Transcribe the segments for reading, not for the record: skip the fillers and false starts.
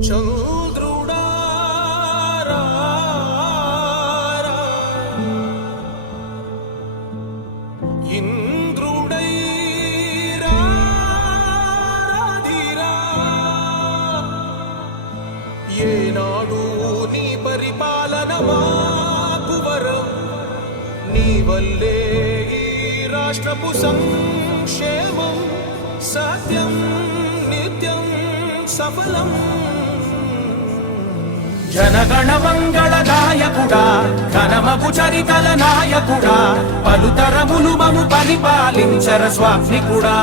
చంద్రుడా ఇంద్రుడై రాధిరా ఏనాడు నీ పరిపాలన మాకు వరం నీ వల్లే ఈ రాష్ట్రపు సంక్షేమం సత్యం నిత్యం సఫలం జనగణ మంగళ గాయకుడా ఘనమగు చరితల నాయకుడా పలుతరములు మము పరిపాలించర స్వామికుడా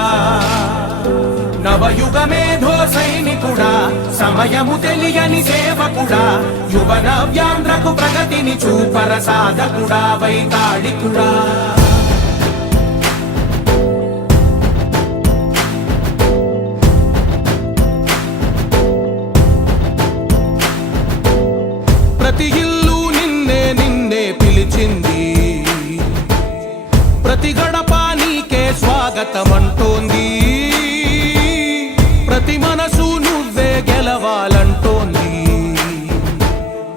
నవయుగ మేధో సైనికుడా సమయము తెలియని సేవకుడా యువన వ్యాంధ్రకు ప్రగతిని చూపర సాధకుడా వైతాళికుడా ప్రతి ఇల్లు నిన్నే నిన్నే పిలిచింది ప్రతి గడప నీకే స్వాగతమంటోంది ప్రతి మనసు నువ్వే గెలవాలంటోంది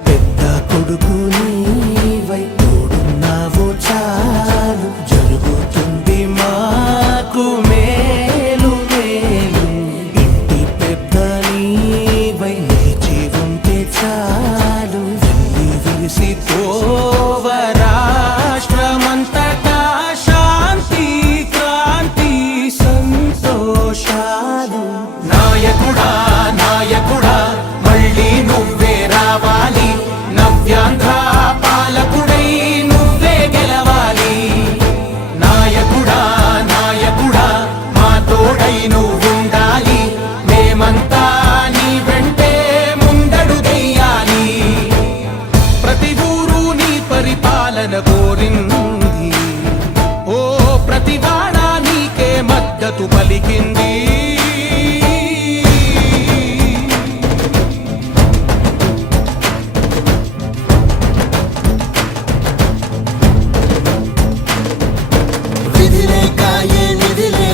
పెద్ద కొడుకు నీవై తోడున్నావు చాలు జరుగుతుంది మాకు మేలు మేలు ఇంటి పెద్ద నీవై నిలిచి ఉంటే చాలు విరిసి